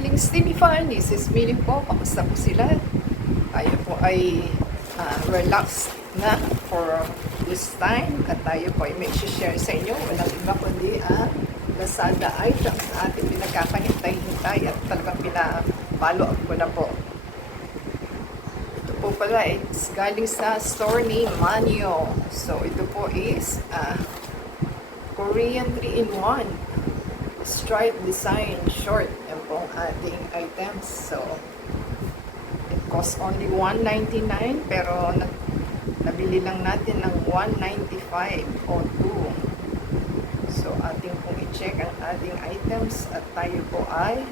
Smiling Steamy Fun. This is Smiling po. Kamusta po sila? Tayo po ay relaxed na for this time. At tayo po ay may share sa inyo. Walang iba kundi ang Lazada items na ating pinagkakahintay-hintay at talagang pinapalo up ko na po. Ito po pala it's galing sa store ni Manyo. So ito po is Korean 3-in-1 stripe design short. Yan po ang ating items. So it costs only $1.99 pero nabili lang natin ng $1.95 o 2. So ating pong i-check ang ating items at tayo po ay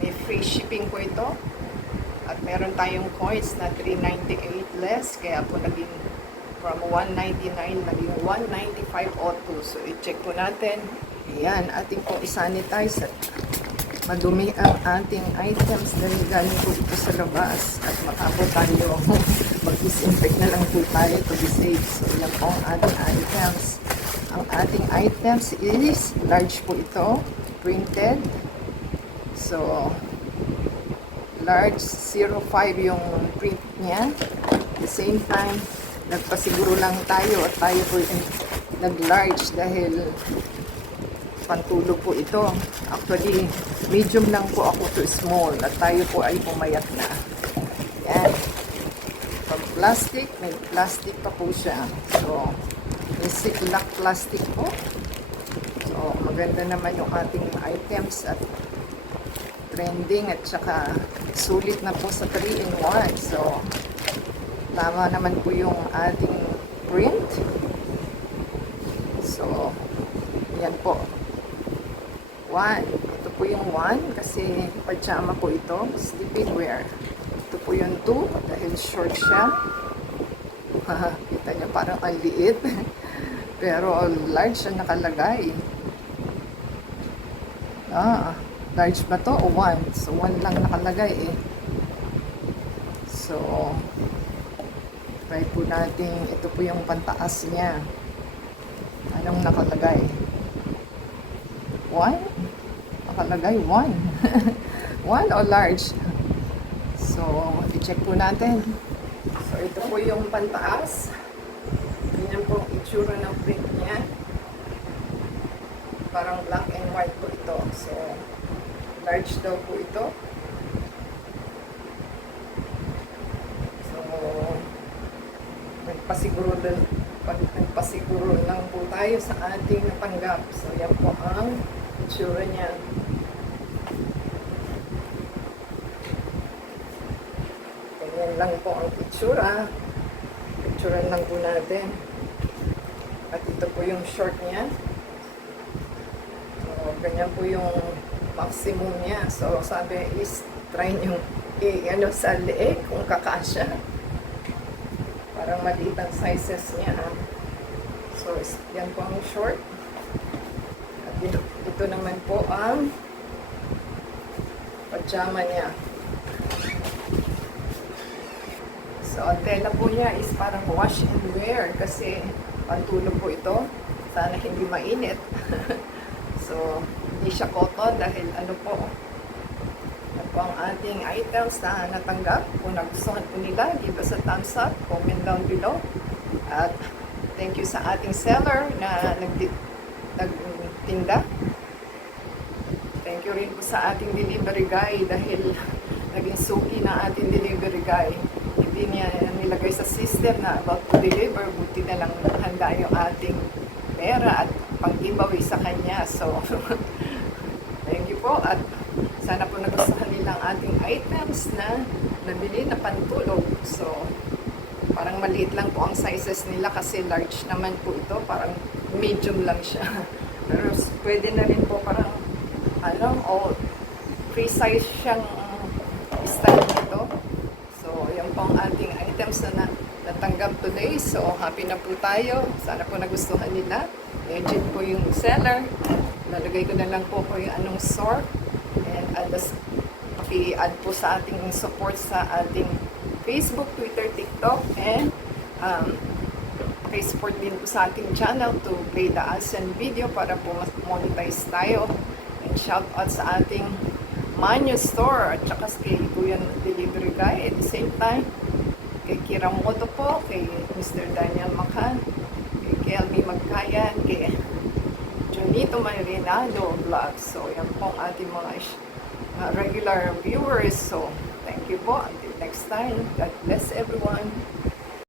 may free shipping po ito at meron tayong coins na $3.98 less kaya po naging from $1.99 naging $1.95 o 2. So i-check po natin. Ayan, ating po isanitize at madumi ang ating items dahil galing po ito sa labas at maka po tayo mag-disinfect na lang po tayo to be safe. So yan po ang ating items. Ang ating items is large po ito, printed. So large 05 yung print niya. At the same time nagpasiguro lang tayo at tayo po nag-large dahil pantulog po ito. Actually, medium lang po ako to small at tayo po ay pumayat na. Yan. From plastic, may plastic pa po siya. So, may ziplock plastic po. So, maganda naman yung ating items at trending at saka sulit na po sa 3-in-1. So, tama naman po yung ating print. So, yan po. 1. Ito po yung 1 kasi pajama po ito. Sleeping wear. Ito po yung 2 dahil short siya. Kita niyo parang ang liit. Pero large siya nakalagay. Large ba to o 1? So, 1 lang nakalagay eh. So, try po natin, ito po yung pantaas niya. Anong nakalagay? 1? Nakalagay 1. 1 o large? So, i-check po natin. So, ito po yung pantaas. Ganyan po ang itsura ng print niya. Parang black and white po ito. So, large daw po ito. Nagpasiguro lang po tayo sa ating natanggap. So, yan po ang itsura niya. Ganyan lang po ang itsura. Itsura lang po natin. At ito po yung short niya. So, ganyan po yung maximum niya. So, sabi is try nyo sa leeg kung kakasya. Parang maliit ang sizes niya. So, yan po ang short. At ito naman po ang pajama niya. So, ang tela po niya is parang wash and wear kasi pantulog po ito. Sana hindi mainit. So, hindi siya cotton dahil ano po ang ating items na natanggap. Kung nagustuhan po nila, give us a thumbs up, comment down below. At thank you sa ating seller na nagtinda. Thank you rin po sa ating delivery guy dahil naging suki na ating delivery guy. Hindi niya nilagay sa system na about to deliver, buti na lang handa yung ating pera at pang-giveaway sa kanya. So, thank you po at sana po nagustuhan nila ang ating items na nabili na pantulog. So, parang maliit lang po ang sizes nila kasi large naman po ito. Parang medium lang siya. Pero pwede na rin po parang free size siyang style nito. So, yan po ang ating items na natanggap today. So, happy na po tayo. Sana po nagustuhan nila. Legit po yung seller. Lalagay ko na lang po yung anong store. And paki-add po sa ating support sa ating Facebook, Twitter, TikTok, and paki-support din po sa ating channel to play the AdSense video para po mas monetize tayo. shout out sa ating Manyo Store at saka kay Kuya Delivery Guy. At the same time, kay Kira Moto po, kay Mr. Daniel Macan, kay Kelby Magkayan, kay Junito Marinado Vlog. So, yan po ang ating mga regular viewers. So, thank you po. Until next time, God bless everyone.